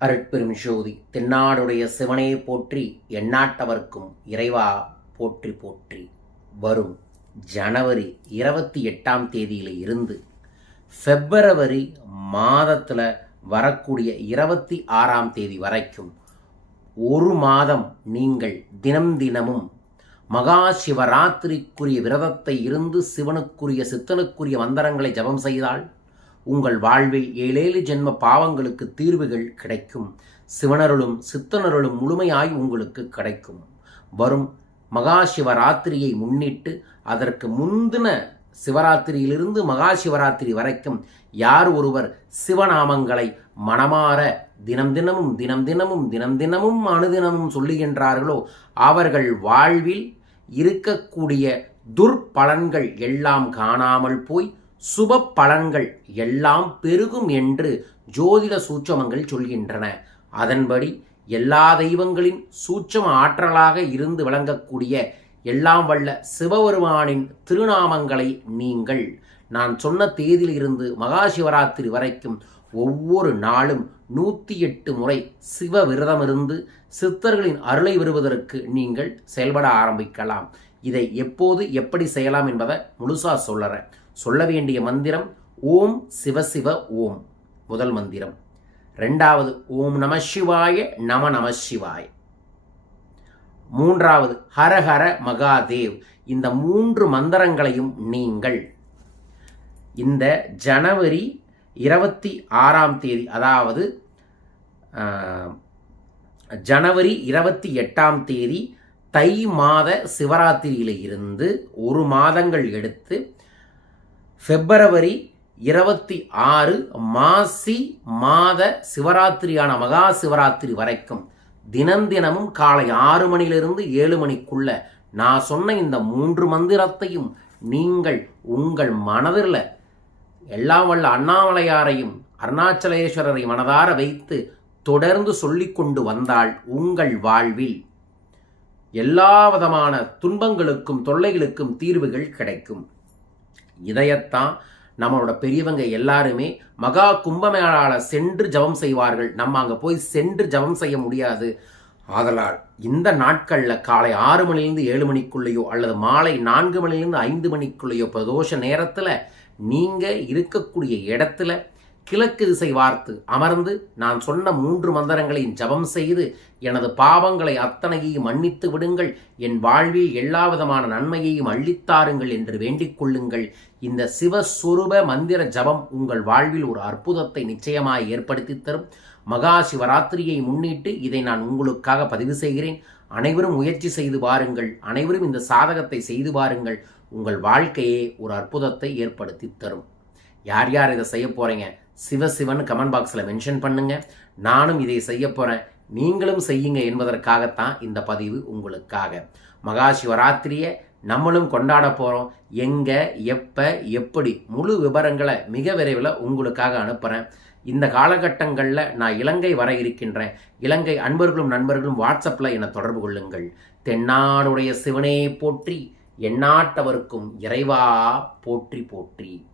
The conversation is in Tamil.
அருட்பெரும் ஜோதி தென்னாடுடைய சிவனே போற்றி எந்நாட்டவர்க்கும் இறைவா போற்றி போற்றி. வரும் ஜனவரி 28ஆம் தேதியில இருந்து பிப்ரவரி மாதத்தில் வரக்கூடிய 26ஆம் தேதி வரைக்கும் ஒரு மாதம் நீங்கள் தினம் தினமும் மகா சிவராத்திரிக்குரிய விரதத்தை இருந்து சிவனுக்குரிய சித்தனுக்குரிய மந்திரங்களை ஜபம் செய்தால் உங்கள் வாழ்வில் 7 ஜென்ம பாவங்களுக்கு தீர்வுகள் கிடைக்கும். சிவனருளும் சித்தனருளும் முழுமையாய் உங்களுக்கு கிடைக்கும். வரும் மகா சிவராத்திரியை முன்னிட்டு அதற்கு முந்தின சிவராத்திரியிலிருந்து மகா சிவராத்திரி வரைக்கும் யார் ஒருவர் சிவநாமங்களை மனமாற தினம் தினமும் அனுதினமும் சொல்லுகின்றார்களோ அவர்கள் வாழ்வில் இருக்கக்கூடிய துர்பலன்கள் எல்லாம் காணாமல் போய் சுப பலன்கள் எல்லாம் பெருகும் என்று ஜோதிட சூட்சமங்கள் சொல்கின்றன. அதன்படி எல்லா தெய்வங்களின் சூட்சம ஆற்றலாக இருந்து விளங்கக்கூடிய எல்லாம் வல்ல சிவபெருமானின் திருநாமங்களை நீங்கள் நான் சொன்ன தேதியிலிருந்து மகா சிவராத்திரி வரைக்கும் ஒவ்வொரு நாளும் 108 முறை சிவ விரதமிருந்து சித்தர்களின் அருளை பெறுவதற்கு நீங்கள் செயல்பட ஆரம்பிக்கலாம். இதை எப்போது எப்படி செய்யலாம் என்பதை முழுசா சொல்லுறேன். சொல்ல வேண்டிய மந்திரம் ஓம் சிவசிவ ஓம் முதல் மந்திரம். ரெண்டாவது ஓம் நம சிவாய நம சிவாய. மூன்றாவது ஹரஹர மகாதேவ். இந்த 3 மந்திரங்களையும் நீங்கள் இந்த ஜனவரி 26ஆம் தேதி அதாவது ஜனவரி 28ஆம் தேதி தை மாத சிவராத்திரியில இருந்து ஒரு மாதங்கள் எடுத்து பிப்ரவரி 26 மாசி மாத சிவராத்திரியான மகா சிவராத்திரி வரைக்கும் தினமும் காலை 6 மணியிலிருந்து 7 மணிக்குள்ள நான் சொன்ன இந்த 3 மந்திரத்தையும் நீங்கள் உங்கள் மனதில் எல்லாம் வல்ல அண்ணாமலையாரையும் அருணாச்சலேஸ்வரரை மனதார வைத்து தொடர்ந்து சொல்லிக்கொண்டு வந்தால் உங்கள் வாழ்வில் எல்லா விதமான துன்பங்களுக்கும் தொல்லைகளுக்கும் தீர்வுகள் கிடைக்கும். இதையத்தான் நம்மளோட பெரியவங்க எல்லாருமே மகா கும்பமேளால சென்று ஜபம் செய்வார்கள். நம்ம அங்கே போய் சென்று ஜபம் செய்ய முடியாது. ஆதலால் இந்த நாட்களில் காலை 6 மணிலிருந்து 7 மணிக்குள்ளேயோ அல்லது மாலை 4 மணிலிருந்து 5 மணிக்குள்ளேயோ பிரதோஷ நேரத்தில் நீங்கள் இருக்கக்கூடிய இடத்துல கிழக்கு திசை வார்த்து அமர்ந்து நான் சொன்ன 3 மந்திரங்களையும் ஜபம் செய்து எனது பாவங்களை அத்தனையையும் மன்னித்து விடுங்கள், என் வாழ்வில் எல்லா விதமான நன்மையையும் அள்ளித்தாருங்கள் என்று வேண்டிக் கொள்ளுங்கள். இந்த சிவஸ்வரூப மந்திர ஜபம் உங்கள் வாழ்வில் ஒரு அற்புதத்தை நிச்சயமாய் ஏற்படுத்தி தரும். மகா சிவராத்திரியை முன்னிட்டு இதை நான் உங்களுக்காக பதிவு செய்கிறேன். அனைவரும் முயற்சி செய்து பாருங்கள். அனைவரும் இந்த சாதகத்தை செய்து பாருங்கள். உங்கள் வாழ்க்கையே ஒரு அற்புதத்தை ஏற்படுத்தி தரும். யார் யார் இதை செய்ய போறீங்க சிவசிவன் கமெண்ட் பாக்ஸில் மென்ஷன் பண்ணுங்க. நானும் இதை செய்ய போகிறேன், நீங்களும் செய்யுங்க என்பதற்காகத்தான் இந்த பதிவு உங்களுக்காக. மகா சிவராத்திரியை நம்மளும் கொண்டாட போகிறோம். எங்கே எப்போ எப்படி முழு விவரங்களை மிக விரைவில் உங்களுக்காக அனுப்புகிறேன். இந்த காலகட்டங்களில் நான் இலங்கை வர இருக்கின்றேன். இலங்கை அன்பர்களும் நண்பர்களும் வாட்ஸ்அப்பில் என்னை தொடர்பு கொள்ளுங்கள். தென்னாடுடைய சிவனே போற்றி எந்நாட்டவர்க்கும் இறைவா போற்றி போற்றி.